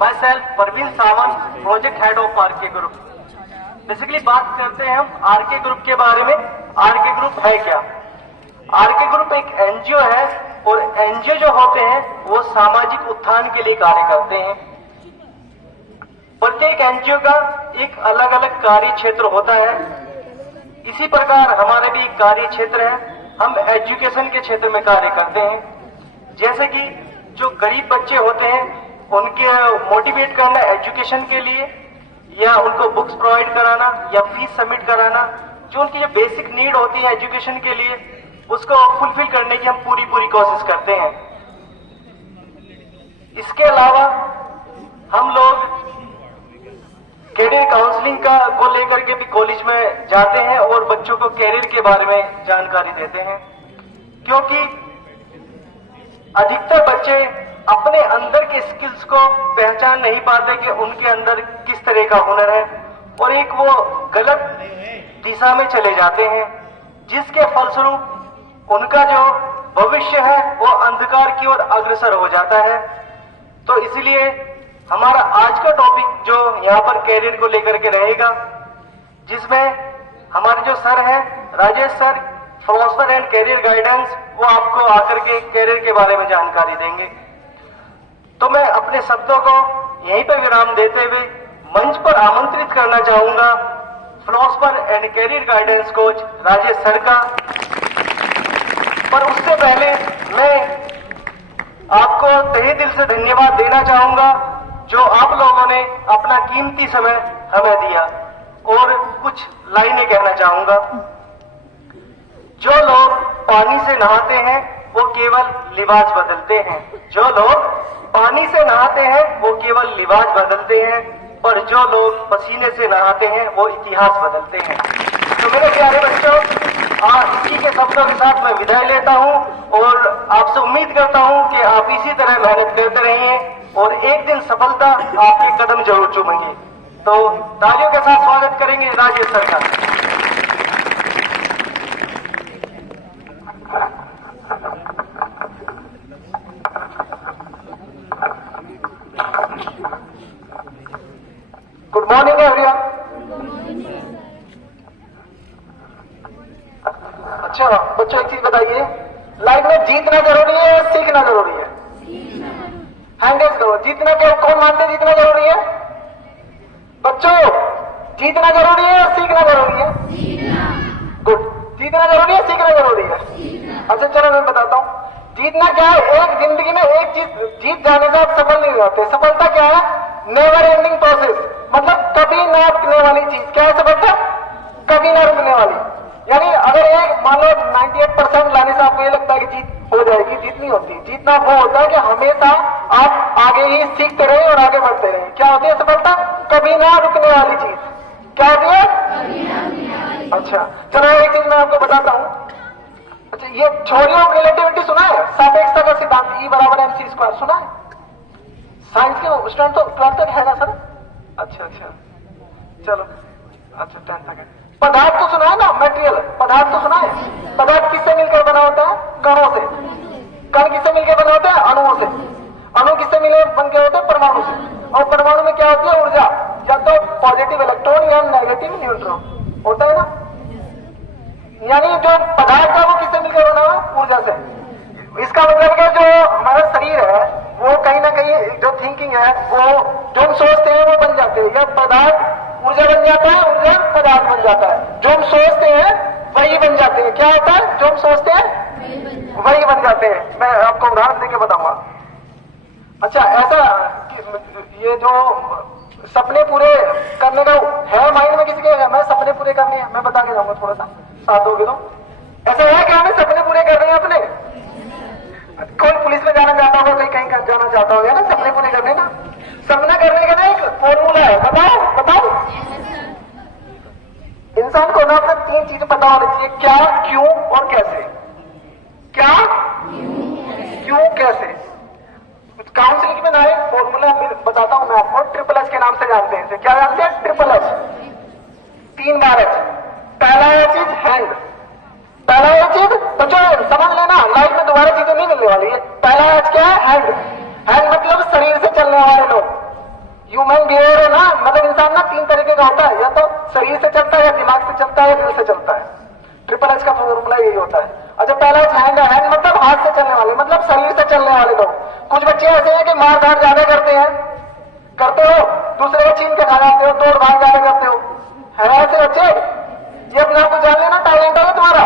My self Parveen Sawant, project head of RK group. Basically बात करते हैं हम आरके ग्रुप के बारे में। आरके ग्रुप है क्या? आरके ग्रुप एक एनजीओ है और एनजीओ जो होते हैं वो सामाजिक उत्थान के लिए कार्य करते हैं। प्रत्येक एनजीओ का एक अलग अलग कार्य क्षेत्र होता है। इसी प्रकार हमारे भी कार्य क्षेत्र है। हम एजुकेशन के क्षेत्र में कार्य करते हैं। जैसे कि जो गरीब बच्चे होते हैं उनके मोटिवेट करना एजुकेशन के लिए, या उनको बुक्स प्रोवाइड कराना या फीस सबमिट कराना, जो उनकी जो बेसिक नीड होती है एजुकेशन के लिए उसको फुलफिल करने की हम पूरी कोशिश करते हैं। इसके अलावा हम लोग कैरियर काउंसलिंग को लेकर के भी कॉलेज में जाते हैं और बच्चों को कैरियर के बारे में जानकारी देते हैं, क्योंकि अधिकतर बच्चे अपने अंदर के स्किल्स को पहचान नहीं पाते कि उनके अंदर किस तरह का हुनर है, और एक वो गलत दिशा में चले जाते हैं, जिसके फलस्वरूप उनका जो भविष्य है वो अंधकार की ओर अग्रसर हो जाता है। तो इसलिए हमारा आज का टॉपिक जो यहाँ पर कैरियर को लेकर के रहेगा, जिसमें हमारे जो सर हैं Rajesh sir, philosopher and career guidance, वो आपको आकर के कैरियर के बारे में जानकारी देंगे। तो मैं अपने शब्दों को यहीं पर विराम देते हुए मंच पर आमंत्रित करना चाहूंगा philosopher and career guidance coach Rajesh sir का। पर उससे पहले मैं आपको तहे दिल से धन्यवाद देना चाहूंगा जो आप लोगों ने अपना कीमती समय हमें दिया, और कुछ लाइनें कहना चाहूंगा। जो लोग पानी से नहाते हैं वो केवल लिबास बदलते हैं। जो लोग पानी से नहाते हैं वो केवल लिबास बदलते हैं, पर जो लोग पसीने से नहाते हैं वो इतिहास बदलते हैं। तो मेरे प्यारे बच्चों, इसी के शब्दों के साथ मैं विदाई लेता हूं और आपसे उम्मीद करता हूं कि आप इसी तरह मेहनत करते रहिए और एक दिन सफलता आपके कदम जरूर चूमेंगे। तो तालियों के साथ स्वागत करेंगे राजेश सर का। Good morning everyone. अच्छा बच्चों, एक चीज बताइए, लाइफ में जीतना जरूरी है या सीखना जरूरी है? हैंड रेज करो। जीतना क्या कौन मानते हैं जीतना जरूरी है? बच्चों, जीतना जरूरी है या सीखना जरूरी है? गुड। जीतना जरूरी है, सीखना जरूरी है? अच्छा चलो मैं बताता हूँ। जीतना क्या है? एक जिंदगी में एक चीज जीत जाने से आप सफल नहीं होते। सफलता क्या है? नेवर एंडिंग प्रोसेस, मतलब कभी ना रुकने वाली चीज। क्या है सफलता? कभी ना रुकने वाली। यानी अगर एक मान लो 98% लाने से आपको ये लगता है कि जीत हो जाएगी, जीत नहीं होती। जीतना वो होता है कि हमेशा आप आगे ही सीखते रहे और आगे बढ़ते रहे। क्या होती है सफलता? कभी ना रुकने वाली चीज। क्या होती है? अच्छा चलो एक चीज मैं आपको बताता हूँ। अच्छा, ये थ्योरी ऑफ रिलेटिविटी सुना है? सापेक्षता का सिद्धांत E = mc² सुना है? साइंस के स्टूडेंट तो 12th तक है ना सर? अच्छा चलो, अच्छा 10th तक है। पदार्थ तो सुना है ना? मटेरियल पदार्थ तो सुना है? पदार्थ किससे मिलकर बना होता है? कणों से। कण किससे मिलकर बना होता है? अणुओं से। अणु किससे मिले बन के होते हैं? परमाणु से। और परमाणु में क्या होती है? ऊर्जा, या तो पॉजिटिव इलेक्ट्रॉन या नेगेटिव न्यूट्रॉन होता है ना। यानी जो पदार्थ है वो किससे मिलकर बना हुआ? ऊर्जा से। इसका मतलब कि जो हमारा शरीर है वो कहीं ना कहीं जो थिंकिंग है वो जो हम सोचते हैं वो बन जाते हैं। या पदार्थ ऊर्जा बन जाता है, ऊर्जा पदार्थ बन जाता है। जो हम सोचते हैं वही बन जाते हैं। क्या होता है? जो हम सोचते हैं वही बन जाते हैं। मैं आपको उदाहरण देके बताऊंगा। अच्छा, ऐसा कि ये जो सपने पूरे करने का है माइंड में किसी के, मैं सपने पूरे करने हैं, मैं बता के जाऊंगा थोड़ा सा, साथ होगे तो। ऐसा है कि हमें सपने पूरे कर रहे हैं अपने? कोई पुलिस में जाना चाहता होगा, कोई कहीं जाना चाहता होगा ना, सपने पूरे करने ना। सपना करने का ना एक फॉर्मूला है, बताओ। इंसान को ना अपने 3 चीजें पता होनी चाहिए, क्या, क्यों और कैसे। क्या, क्यों, कैसे। काउंसलिंग में ना एक फॉर्मूला बताता हूं मैं आपको, HHH के नाम से जानते हैं। क्या जानते हैं? HHH 3 बार H। पहला H इज हैंड। पहला H इज, बच्चों समझ लेना, लाइफ में दोबारा चीजें नहीं मिलने वाली है। पहला H क्या है? हैंड। हैंड मतलब शरीर से चलने वाले लोग। तो शरीर से चलता है या दिमाग से चलता है या दिल से चलता है? ट्रिपल एच का फॉर्मूला यही होता है। अच्छा, पहला हैंड, हैंड मतलब हाथ से चलने वाले, मतलब शरीर से चलने वाले लोग। कुछ बच्चे ऐसे हैं कि मारधाड़ ज्यादा करते हैं, करते हो, दूसरे को छीन के खा जाते हो, दौड़ भाग ज्यादा करते हो, है ऐसे बच्चे? ये अपने आप को जान लेना, टैलेंट है तुम्हारा।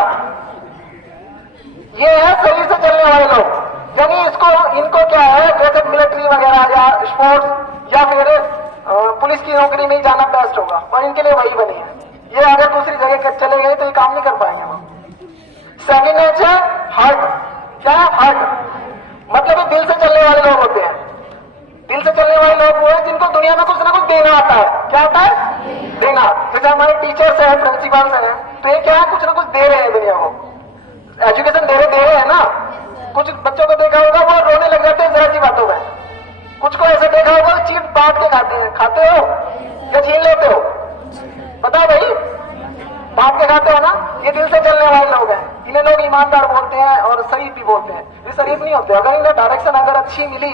ये है शरीर से चलने वाले लोग। यानी इसको, इनको क्या है, जैसे मिलिट्री वगैरह या स्पोर्ट्स या फिर पुलिस की नौकरी में ही जाना बेस्ट होगा, और इनके लिए वही बनी है। ये अगर दूसरी जगह चले गए तो ये काम नहीं कर पाएंगे वो। सेकंड है हार्ट। क्या है हार्ट? मतलब ये दिल से चलने वाले लोग होते हैं। दिल से चलने वाले लोग वो हैं जिनको दुनिया में कुछ ना कुछ देना आता है। क्या आता है? देना। जैसे हमारे टीचर्स हैं, प्रिंसिपल्स हैं, तो ये क्या है, कुछ ना कुछ दे रहे हैं दुनिया को, एजुकेशन दे रहे हैं ना। कुछ बच्चों को देखा होगा वो रोने लग जाते हैं जरा सी बातों में। कुछ को ऐसे देखा होगा चीट बांट के खाते हैं। खाते हो या छीन लेते हो? बताओ भाई, बांट के खाते हो ना। ये दिल से चलने वाले लोग हैं। इन्हें लोग ईमानदार बोलते हैं और शरीफ भी बोलते हैं। ये शरीफ नहीं होते। अगर इन्हें डायरेक्शन अगर अच्छी मिली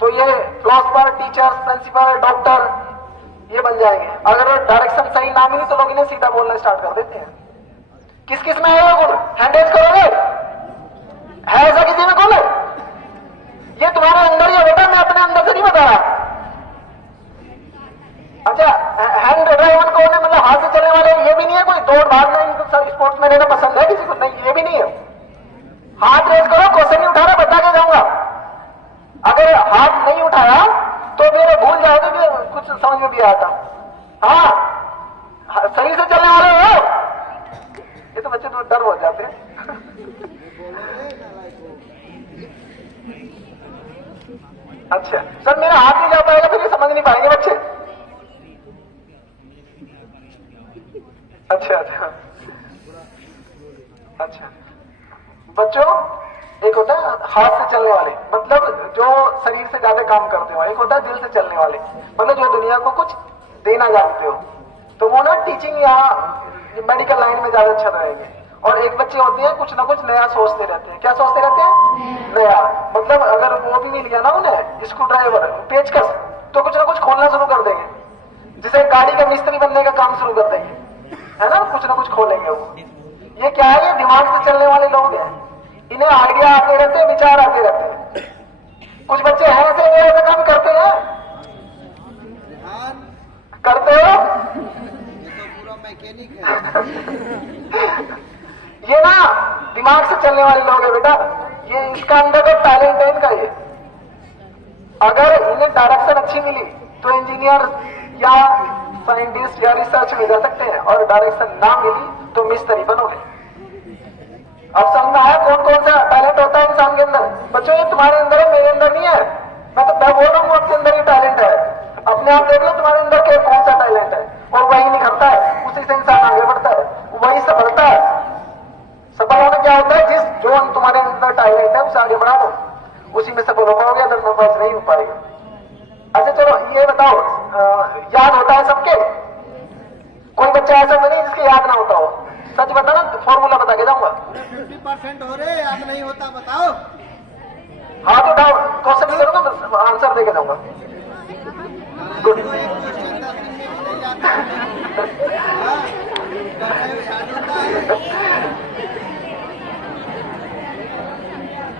तो ये फिलोसफर, टीचर, प्रिंसिपल, डॉक्टर ये बन जाएंगे। अगर डायरेक्शन सही ना मिली तो लोग इन्हें सीधा बोलना स्टार्ट कर देते हैं। किस किस में है ये गुण? हैंडएज करोगे? है ऐसा किसी में गुण? ये तुम्हारे अंदर ही है बेटा, मैं अपने अंदर से नहीं बता रहा। अच्छा, हैंड ड्राइवन कौन है? मतलब हाथ से चलने वाले। ये भी नहीं है कोई दौड़ भागना, इनको स्पोर्ट्स में रहना पसंद है किसी को? नहीं, ये भी नहीं है। हाथ रेज करो, क्वेश्चन नहीं उठा रहा, बता के जाऊंगा। अगर हाथ नहीं उठाया तो मेरे भूल जाओगे कि कुछ समझ में भी आता। हाँ, सही से चलने वाले हो। ये तो बच्चे तो डर हो जाते हैं। अच्छा सर, मेरा हाथ नहीं जा पाएगा फिर ये समझ नहीं पाएंगे बच्चे। अच्छा अच्छा अच्छा। बच्चों, एक होता है हाथ से चलने वाले, मतलब जो शरीर से ज्यादा काम करते हो। एक होता है दिल से चलने वाले, मतलब जो दुनिया को कुछ देना जानते हो। तो वो ना टीचिंग या मेडिकल लाइन में ज्यादा अच्छा रहेंगे। और एक बच्चे होते हैं कुछ ना कुछ नया सोचते रहते हैं। क्या सोचते रहते हैं? नया। मतलब अगर वो भी मिल गया ना उन्हें स्क्रू ड्राइवर, पेचकस, तो कुछ ना कुछ खोलना शुरू कर देंगे। जैसे गाड़ी का मिस्त्री बनने का काम शुरू कर देंगे, है ना, कुछ ना कुछ खोलेंगे वो। ये क्या है? ये दिमाग से चलने वाले लोग हैं। इन्हें आइडिया आते रहते हैं, विचार आते रहते हैं। कुछ बच्चे हैं ऐसे, ये ऐसा काम करते हैं। करते हो? ये तो पूरा मैकेनिक है। ये ना दिमाग से चलने वाले लोग हैं बेटा। ये इसका अंदर का टैलेंट है इनका। ये अगर इन्हें डायरेक्शन अच्छी मिली तो इंजीनियर या साइंटिस्ट या रिसर्च में जा सकते हैं, और डायरेक्शन ना मिली तो मिस्त्री बनोगे। अब समझ में आया कौन कौन सा टैलेंट होता है इंसान के अंदर? बच्चों, ये तुम्हारे अंदर है, मेरे अंदर नहीं है। मैं बोल रहा हूँ आपके अंदर ही टैलेंट है। अपने आप देख लो तुम्हारे अंदर के कौन सा टैलेंट है, और वही निखरता है। उसी से इंसान आगे बढ़ता है, वही सफलता है। सफल होना क्या होता है? जिस जो तुम्हारे अंदर टैलेंट है उसे आगे बढ़ा दो, उसी में सफल हो पाओगे, अदरवाइज नहीं हो पाएगा। अच्छा चलो ये बताओ, याद होता है सबके? कोई बच्चा ऐसा तो नहीं जिसके याद ना होता हो? सच बताना, फॉर्मूला बता के जाऊंगा। 50% हो रहे, याद नहीं होता, बताओ। हाथ उठाओ, क्वेश्चन नहीं करूंगा, आंसर दे के जाऊंगा। गुड।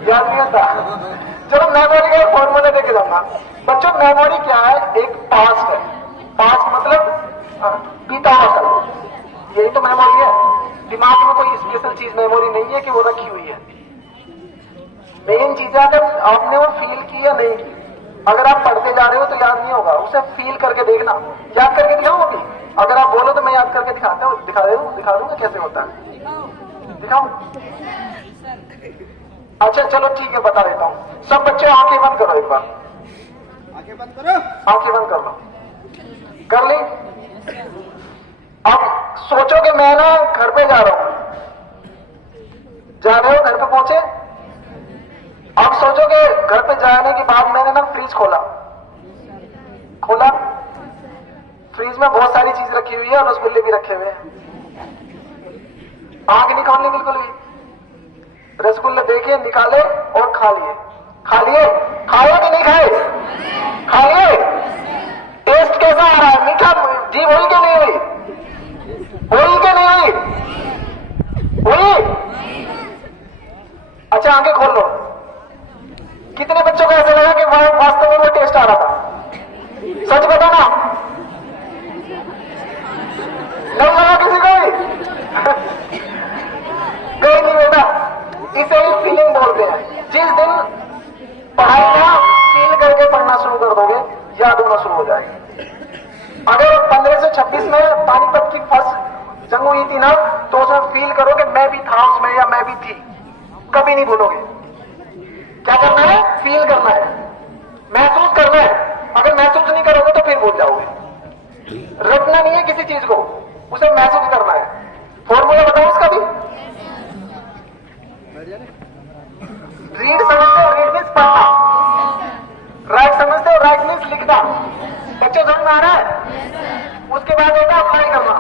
याद नहीं होता? चलो मेमोरी का फॉर्मूला दे के जाऊंगा। बच्चों, मेमोरी क्या है? एक पास्ट है। पास्ट मतलब बीता हुआ कल, यही तो मेमोरी है। दिमाग में कोई स्पेशल चीज मेमोरी नहीं है कि वो रखी हुई है। मेन चीज है अगर आपने वो फील की या नहीं की। अगर आप पढ़ते जा रहे हो तो याद नहीं होगा, उसे फील करके देखना। याद करके दिखाऊं अभी? अगर आप बोलो तो मैं याद करके दिखा दूंगा कैसे होता है। दिखाऊं? अच्छा चलो ठीक है, बता देता हूँ। सब बच्चे आंखें बंद करो एक बार। आंखें बंद करो। आंखें बंद कर लो। कर ली? अब सोचो कि मैं ना घर पे जा रहा हूं। जा रहे हो? घर पे पहुंचे? अब सोचो कि घर पे जाने के बाद मैंने ना फ्रिज खोला। फ्रिज में बहुत सारी चीज रखी हुई है और रसगुल्ले भी रखे हुए हैं। आंख नहीं खोलनी बिल्कुल भी। रसगुल्ले देखे, निकाले और खा लिए। खाए कि नहीं खाए? खा लिए। टेस्ट कैसा आ रहा है? मीठा जीभ हुई कि नहीं हुई? याद होना शुरू हो जाएगी। अगर 1526 में पानीपत की फर्स्ट जंग हुई थी ना, तो उसमें फील करो कि मैं भी था उसमें या मैं भी थी, कभी नहीं भूलोगे। क्या करना है? फील करना है, महसूस करना है। अगर महसूस नहीं करोगे तो फिर भूल जाओगे। रटना नहीं है किसी चीज को, उसे महसूस करना है। फॉर्मूला बताओ उसका भी। रीड समझते हो? रीड मीन्स पढ़ना। राइट समझते हो? राइट मीन्स लिखना। बच्चों समझ में आ रहा है? उसके बाद होगा अप्लाई करना।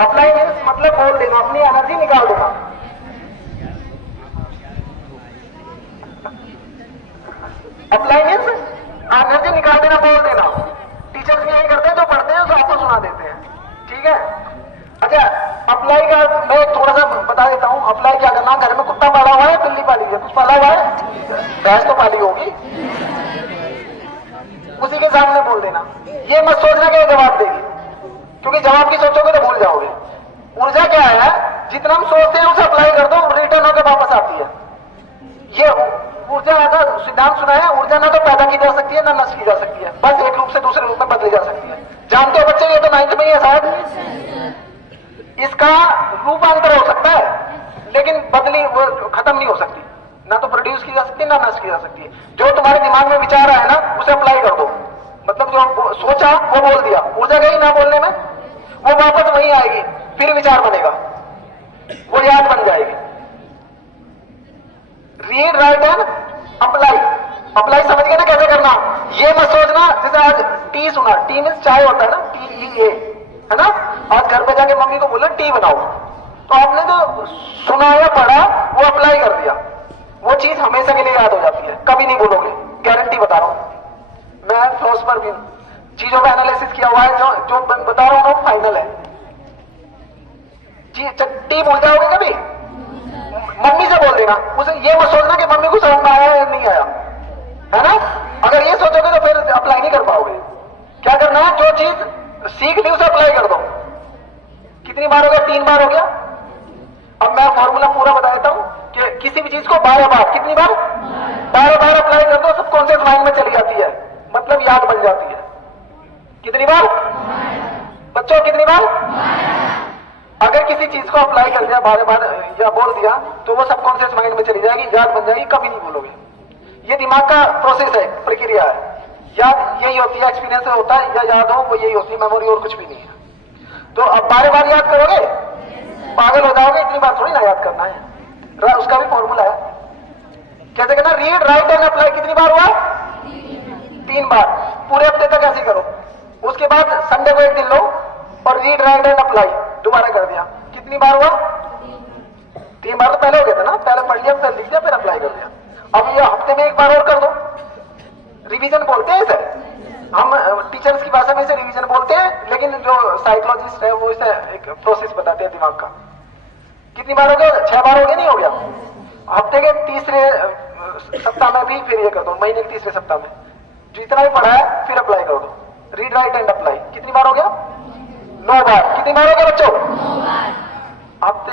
अप्लाई मीन्स मतलब बोल देना, अपनी एनर्जी निकाल देना। अप्लाई मीन्स एनर्जी निकाल देना, बोल देना। टीचर्स भी यही करते हैं, जो पढ़ते हैं उसे आपको सुना देते हैं। ठीक है? अच्छा, अप्लाई का मैं थोड़ा सा बता देता हूं। अप्लाई क्या करना? घर में कुत्ता पाला हुआ है, बिल्ली पाली है, कुछ पाला हुआ है, भैंस तो पाली होगी, उसी के सामने बोल देना। ये मत सोचना कि जवाब देगी, क्योंकि जवाब की सोचोगे तो भूल जाओगे। ऊर्जा क्या है? जितना हम सोचते हैं उसे अप्लाई कर दो, रिटर्न होकर वापस आती है। ये ऊर्जा का सिद्धांत सुना है। ऊर्जा ना तो पैदा की जा सकती है ना नष्ट की जा सकती है, बस एक रूप से दूसरे रूप में बदली जा सकती है। जानते हो बच्चे? ये तो 9th में ही है शायद। इसका रूपांतर हो सकता है, लेकिन बदली वो खत्म नहीं हो सकती। ना तो प्रोड्यूस की जा सकती है ना नष्ट की जा सकती है। जो तुम्हारे दिमाग में विचार है ना, उसे अप्लाई कर दो। मतलब जो सोचा वो बोल दिया, ऊर्जा गई ना बोलने में, वो वापस वहीं आएगी, फिर विचार बनेगा, वो याद बन जाएगी। Read, right and apply. Apply समझ गए ना कैसे करना? ये मत सोचना जैसे आज टी सुना, टी मीन्स चाय होता है ना, TEA, है ना? आज घर पे जाके मम्मी को बोला टी बनाओ, तो आपने जो सुना या पढ़ा वो अप्लाई कर दिया, वो चीज हमेशा के लिए याद हो जाती है, कभी नहीं भूलोगे, गारंटी बता रहा हूं। मैं फिलोसफर भी हूं, चीजों का एनालिसिस किया हुआ है, जो बता रहा हूं ना फाइनल है। टी भूल जाओगे कभी? मम्मी से बोल देना, उसे ये मत सोचना कि मम्मी को समझ में आया या नहीं आया, है ना? अगर ये सोचोगे तो फिर अप्लाई नहीं कर पाओगे। क्या करना है? जो चीज सीख ली उसे अप्लाई कर दो। कितनी बार हो गया? 3 बार हो गया। अब मैं फॉर्मूला पूरा बता देता हूं कि किसी भी चीज को 12 बार, कितनी बार? 12 बार अप्लाई कर दो, सबकॉन्शियस माइंड में चली जाती है, मतलब याद बन जाती है। कितनी बार बच्चों? कितनी बार? अगर किसी चीज को अप्लाई कर दिया 12 बार या बोल दिया, तो वो सबकॉन्शियस माइंड में चली जाएगी, याद बन जाएगी, कभी नहीं भूलोगे। ये दिमाग का प्रोसेस है, प्रक्रिया है। याद यही होती है, एक्सपीरियंस से होता है, या याद हो वो यही होती है, मेमोरी और कुछ भी नहीं है। तो अब 12 बार याद करोगे, पागल हो जाओगे। इतनी बार थोड़ी ना याद करना है, उसका भी फॉर्मूला है। कैसे करना? Read, right and apply. कितनी बार हुआ? 3 बार। पूरे हफ्ते तक ऐसे करो। उसके बाद संडे को एक दिन लो और रीड, राइट एंड अप्लाई दोबारा कर दिया। कितनी बार हुआ? 3 बार तो पहले हो गया था ना, पहले पढ़ लिया, फिर लिख दिया, फिर अप्लाई कर दिया। अब ये हफ्ते में एक बार और कर दो। रिवीजन बोलते हैं इसे, हम टीचर्स की भाषा में इसे रिवीजन बोलते हैं, लेकिन जो साइकोलॉजिस्ट है वो इसे एक प्रोसेस बताते हैं दिमाग का। कितनी बार हो गया? 6 बार हो गया, नहीं हो गया? हफ्ते के तीसरे सप्ताह में भी फिर ये कर दो, महीने के तीसरे सप्ताह में जितना भी पढ़ा है फिर अप्लाई कर दो। Read, right and apply. कितनी बार हो गया? 9 बार। कितनी बार हो गया बच्चों? 9 बार। हफ्ते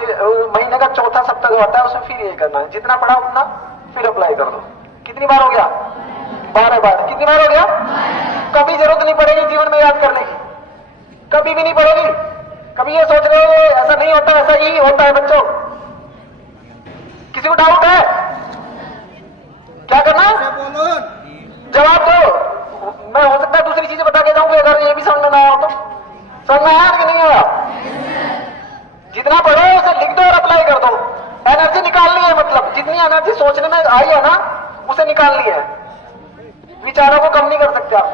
महीने का चौथा सप्ताह जो आता है उसमें फिर ये करना है, जितना पढ़ा उतना फिर अप्लाई कर दो। कितनी बार हो गया? 12 बार। कितनी बार हो गया? कभी जरूरत नहीं पड़ेगी जीवन में याद करने की, कभी भी नहीं पड़ेगी। कभी ये सोच रहे हो ऐसा नहीं होता, ऐसा ही होता है बच्चों। किसी को डाउट है? क्या करना? जवाब दो। मैं हो सकता है दूसरी चीजें बता के जाऊंगी, अगर ये भी समझ में ना आया हो तो। समझ में आया कि नहीं आया? जितना पढ़ो उसे लिख दो और अप्लाई कर दो। एनर्जी निकालनी है, मतलब जितनी एनर्जी सोचने में आई है ना उसे निकालनी है। विचारों को कम नहीं कर सकते आप।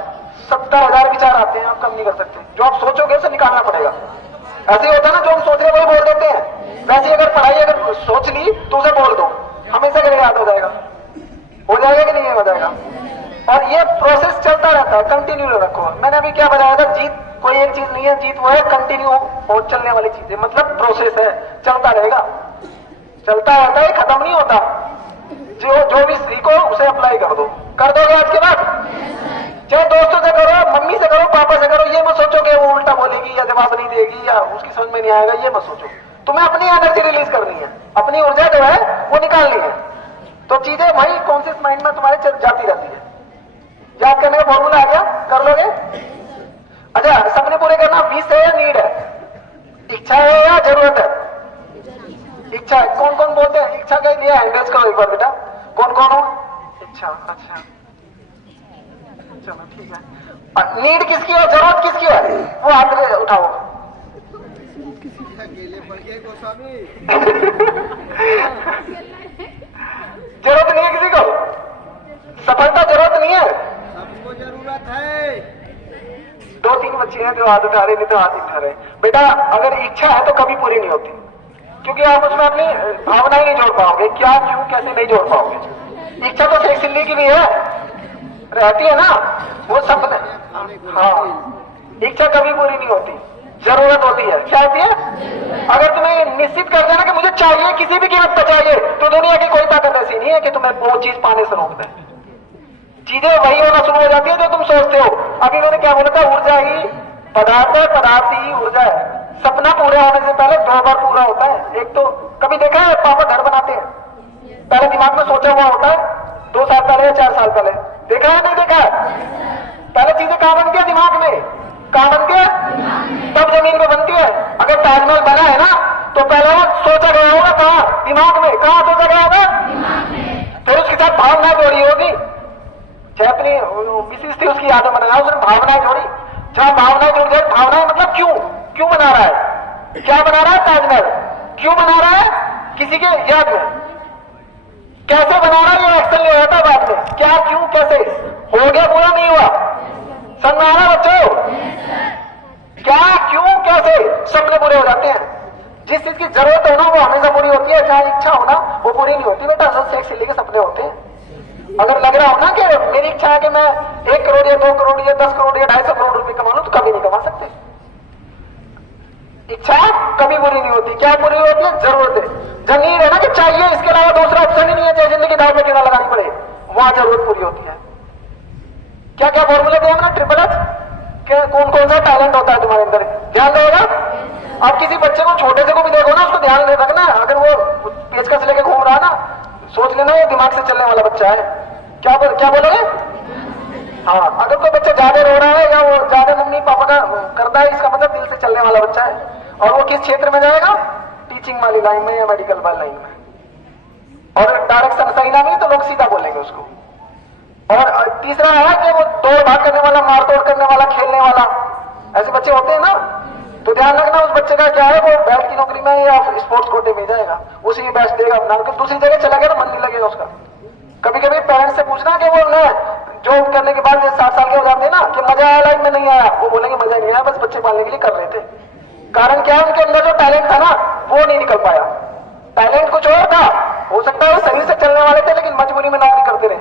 70,000 विचार आते हैं, आप कम नहीं कर सकते। जो आप सोचोगे उसे निकालना पड़ेगा। ऐसे ही होता है ना, जो हम सोच रहे वही बोल देते हैं। वैसे ही अगर पढ़ाई अगर सोच ली तो उसे बोल दो, हमेशा के लिए याद हो जाएगा। हो जाएगा कि नहीं हो जाएगा? और ये प्रोसेस चलता रहता है, कंटिन्यू रखो। मैंने अभी क्या बताया था? जीत कोई एक चीज नहीं है, जीत वो है कंटिन्यू और चलने वाली चीज है, मतलब प्रोसेस है, चलता रहेगा, चलता रहता है, खत्म नहीं होता। जो भी सीखो उसे अप्लाई कर दो। कर दोगे आज के बाद? चाहे दोस्तों से करो, मम्मी से करो, पापा से करो। ये मत सोचो कि वो उल्टा बोलेगी या जवाब नहीं देगी या उसकी समझ में नहीं आएगा, ये मत सोचो। तुम्हें अपनी एनर्जी रिलीज करनी है, अपनी ऊर्जा जो है वो निकालनी है। तो चीजें वही कॉन्शियस माइंड में तुम्हारे जाती रहती है। याद करने का फॉर्मूला आ गया, कर लोगे? अच्छा, सपने पूरे करना विश है या नीड है? इच्छा है या जरूरत है? इच्छा है। कौन कौन बोलते हैं इच्छा के लिए? हैंडल्स करो एक बार बेटा, कौन कौन हो? इच्छा, अच्छा चलो ठीक है। नीड किसकी है, जरूरत किसकी है? वो हाथ उठाओ। अकेले पड़ गए गोस्वामी। जरूरत नहीं है किसी को, सफलता जरूरत नहीं है, सबको जरूरत है। 2-3 बच्चे हैं जो हाथ उठा रहे, नहीं तो हाथ नहीं उठा रहे। बेटा अगर इच्छा है तो कभी पूरी नहीं होती, क्योंकि आप उसमें अपनी भावनाएं नहीं जोड़ पाओगे, क्या क्यों कैसे नहीं जोड़ पाओगे। इच्छा तो शेख सिल्ली की भी है, रहती है ना, वो सपने। हाँ, इच्छा कभी पूरी नहीं होती, जरूरत होती है। क्या होती है? अगर तुम्हें निश्चित कर देना कि मुझे चाहिए, किसी भी कीमत पर चाहिए, तो दुनिया की कोई ताकत ऐसी नहीं है कि तुम्हें वो चीज पाने से रोक दे। चीजें वही होना शुरू हो जाती है जो तुम सोचते हो। अभी मैंने क्या बोला था, ऊर्जा ही पदार्थ है, पदार्थ ही ऊर्जा है। सपना पूरा होने से पहले 2 बार पूरा होता है। एक तो कभी देखा है पापा घर बनाते हैं, पहले दिमाग में सोचा हुआ होता है, 2 साल पहले या 4 साल पहले, देखा है नहीं देखा है? पहले चीजें कहां बनती है? दिमाग में। कहां बनती है? तब जमीन में बनती है। अगर ताजमहल बना है ना, तो पहले वो सोचा गया होगा कहां? दिमाग में। कहां सोचा गया होगा? फिर उसके साथ भावना जोड़ी होगी, चाहे अपनी मिसिस थी उसकी यादें बनाया, उसने भावनाएं जोड़ी। जहां भावनाएं जुड़ जाए, भावनाएं मतलब क्यों बना रहा है, क्या बना रहा है? ताजमहल क्यों बना रहा है? किसी के याद में। कैसे बना रहा है, ये एक्शन ले जाता बाद में, क्या क्यों कैसे, हो गया पूरा नहीं हुआ। समझ में आ रहा बच्चों? क्या क्यों कैसे सपने पूरे हो जाते हैं। जिस चीज की जरूरत हो ना वो हमेशा पूरी होती है, चाहे इच्छा हो ना वो पूरी नहीं होती। बेटा असल शेख सिल्ली के सपने होते हैं। अगर लग रहा हो ना कि मेरी इच्छा है कि मैं 1 करोड़ या 2 करोड़ या 10 करोड़ या 250 करोड़ रुपए कमा लूं, तो कभी नहीं कमा सकते। इच्छा कभी पूरी नहीं होती। क्या पूरी होती है? जरूरत है। जब नीड है ना कि चाहिए, इसके अलावा दूसरा ऑप्शन ही नहीं है, चाहे जिंदगी दाव में क्यों लगानी पड़े, वहां जरूरत पूरी होती है। क्या क्या फॉर्मूले दिया हमने? Triple H. कौन कौन सा टैलेंट होता है तुम्हारे अंदर, ध्यान देगा। आप किसी बच्चे को छोटे से को भी देखो ना, उसको ध्यान नहीं रखना। अगर वो पेचकस लेके घूम रहा ना, सोच लेना ये दिमाग से चलने वाला बच्चा है। क्या बोलोगे? हाँ, अगर कोई बच्चा ज्यादा रो रहा है या वो ज्यादा मम्मी पापा का करता है, इसका मतलब दिल से चलने वाला बच्चा है। और वो किस क्षेत्र में जाएगा? टीचिंग वाली लाइन में या मेडिकल वाली लाइन में। और डायरेक्शन सही ना मिली तो लोग सीधा बोलेंगे उसको। और तीसरा है कि वो दौड़ भाग करने वाला, मारतोड़ करने वाला, खेलने वाला, ऐसे बच्चे होते हैं ना, तो ध्यान रखना उस बच्चे का क्या है, वो बैट की नौकरी में या स्पोर्ट्स कोटे में जाएगा, उसी में बेस्ट देगा अपना, दूसरी जगह चला गया तो मन नहीं लगेगा उसका। कभी कभी पेरेंट्स से पूछना कि वो जॉब करने के बाद 60 साल के हो जाते हैं ना, कि मजा आया लाइफ में? नहीं आया। वो बोलेंगे मजा नहीं आया, बस बच्चे पालने के लिए कर रहे थे। कारण क्या है? उनके अंदर जो टैलेंट था ना वो नहीं निकल पाया। टैलेंट कुछ और था, हो सकता है वो शरीर से चलने वाले थे लेकिन मजबूरी में नौकरी करते रहे,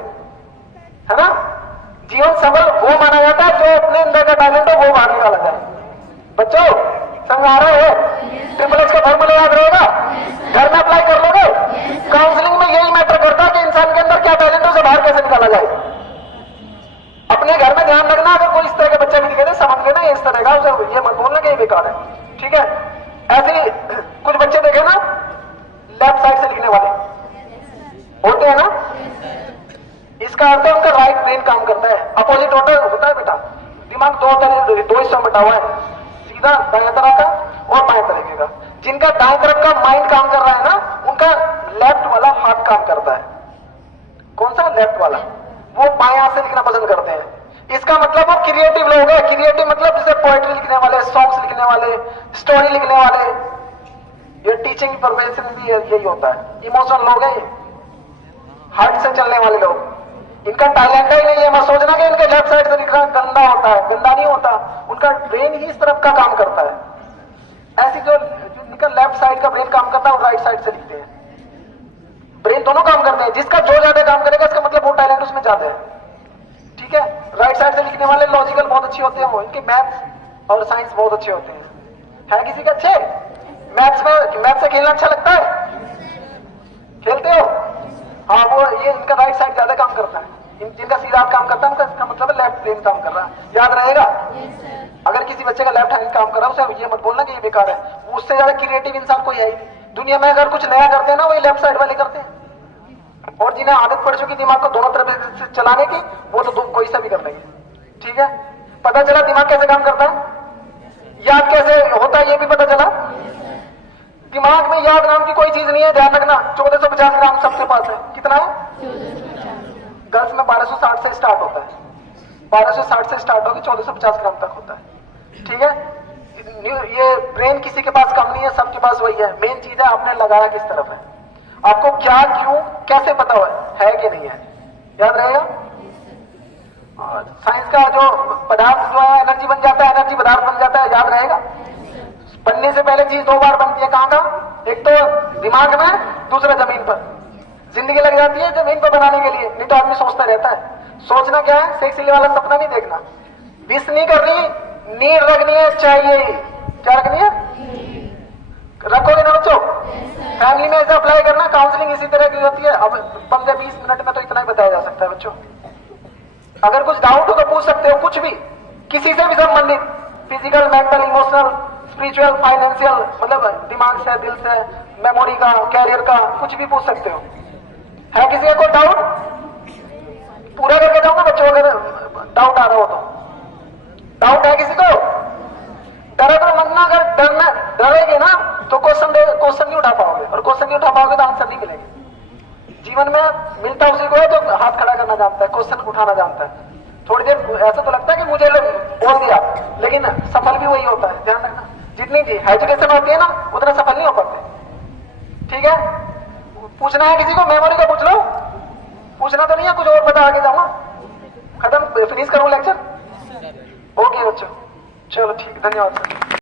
है ना। जीवन सफल वो माना जाता है जो अपने अंदर का टैलेंट है वो बाहर निकाला जाए। बच्चों समझ आ रहा है? ट्रिपल एच का फॉर्मूला याद रहेगा, घर में अप्लाई कर लोगे। काउंसलिंग में यही मैटर करता है कि इंसान के अंदर क्या टैलेंट है उसे बाहर कैसे निकाला जाए। अपने घर में ध्यान रखना, अगर कोई इस तरह का बच्चा भी दिखे समझ लेना ये इस तरह का, उसे ये मत बोलना कि ये बेकार है, ठीक है। ऐसे कुछ बच्चे देखे ना लेफ्ट साइड से लिखने वाले होते हैं ना, इसका अर्थ है उनका राइट ब्रेन काम करता है। अपोजिट होता है बेटा, दिमाग दो हिस्सों में बटा हुआ है, सीधा दाएं तरह का और बाएं तरह का। जिनका दाएं तरफ का माइंड काम कर रहा है ना, उनका लेफ्ट वाला हाथ काम करता है। कौन सा? लेफ्ट वाला। वो बाएं हाथ से लिखना पसंद करते हैं। इसका मतलब वो क्रिएटिव लोग हैं। क्रिएटिव मतलब जैसे पोएट्री लिखने वाले, सॉन्ग्स लिखने वाले, स्टोरी लिखने वाले, ये टीचिंग प्रोफेशन भी यही होता है। इमोशनल लोग हैं ये, हार्ट से चलने वाले लोग। इनका टैलेंट ही नहीं है, मैं सोचना कि इनके लेफ्ट साइड से लिखना गंदा होता है, गंदा नहीं होता। उनका ब्रेन ही इस तरफ का काम करता है। ऐसी जो इनका लेफ्ट साइड का ब्रेन काम करता है वो राइट साइड से लिखते हैं। ब्रेन दोनों काम करते हैं, जिसका जो ज्यादा काम करेगा इसका मतलब वो टैलेंट उसमें ज्यादा है, ठीक है। राइट साइड से लिखने वाले लॉजिकल बहुत अच्छे होते हैं, वो इनके मैथ्स और साइंस बहुत अच्छे होते हैं। है किसी के अच्छे? मैथ्स से खेलना अच्छा लगता है? खेलते हो? हाँ, वो ये इनका राइट साइड ज्यादा काम करता है। जिनका सीधा काम करता है उनका मतलब लेफ्ट ब्रेन काम कर रहा है। याद रहेगा? अगर किसी बच्चे का लेफ्ट हैंड काम कर रहा है उसे ये मत बोलना कि ये बेकार है। उससे ज्यादा क्रिएटिव इंसान कोई है ही नहीं दुनिया में। अगर कुछ नया करते हैं ना वही लेफ्ट साइड वाले करते हैं। और जिन्हें आदत पड़ चुकी दिमाग को दोनों तरफ से चलाने की, वो तो कोई सा भी कर लेंगे। ठीक है, पता चला दिमाग कैसे काम करता है, याद कैसे होता है ये भी पता चला। दिमाग में याद नाम की कोई चीज नहीं है, ध्यान रखना। 1450 ग्राम सबके पास है। कितना है? गर्ल्स में 1260 से स्टार्ट होता है, 1260 से स्टार्ट होगी 1450 ग्राम तक होता है। ठीक है, ये ब्रेन किसी के पास कम नहीं है, सबके पास वही है। मेन चीज है आपने लगाया किस तरफ है, आपको क्या क्यों कैसे पता है कि नहीं है, याद रहेगा। साइंस का जो पदार्थ जो है एनर्जी बन जाता है, एनर्जी पदार्थ बन जाता है, याद रहेगा। बनने से पहले चीज दो बार बनती है, कहां का? एक तो दिमाग में, दूसरा जमीन पर। जिंदगी लग जाती है जमीन पर बनाने के लिए, नहीं तो आदमी सोचता रहता है। सोचना क्या है? सेक्सी वाला सपना नहीं देखना, विश नहीं करनी, नींद रखनी है, चाहिए क्या रखनी है, रखोगे ना बच्चों। फैमिली में ऐसा अप्लाई करना। काउंसलिंग इसी तरह की होती है। अब 15-20 मिनट में तो इतना ही बताया जा सकता है बच्चों। अगर कुछ डाउट हो तो पूछ सकते हो, कुछ भी, किसी से भी संबंधित, physical, mental, emotional, spiritual, financial, मतलब दिमाग से, दिल से, मेमोरी का, कैरियर का, कुछ भी पूछ सकते हो। है किसी का कोई डाउट? पूरा करके जाऊंगा बच्चों, अगर डाउट आ रहा हो तो। डाउट है किसी को? डरे तो मत ना, अगर डरेगे ना तो क्वेश्चन नहीं उठा पाओगे, और क्वेश्चन नहीं उठा पाओगे तो आंसर नहीं मिलेंगे। जीवन में मिलता उसी को है जो हाथ खड़ा करना जानता है, क्वेश्चन उठाना जानता है। थोड़ी देर ऐसा तो लगता है कि मुझे बोल दिया, लेकिन सफल भी वही होता है, ध्यान रखना। जितनी एजुकेशन होती है ना, उतना सफल नहीं हो पाते। ठीक है, पूछना है किसी को, मेमोरी का पूछ लो। पूछना तो नहीं है, कुछ और पता, आगे जाऊंगा। खत्म, फिनिश करूं लेक्चर। ओके बच्चों, चलो ठीक, धन्यवाद सर।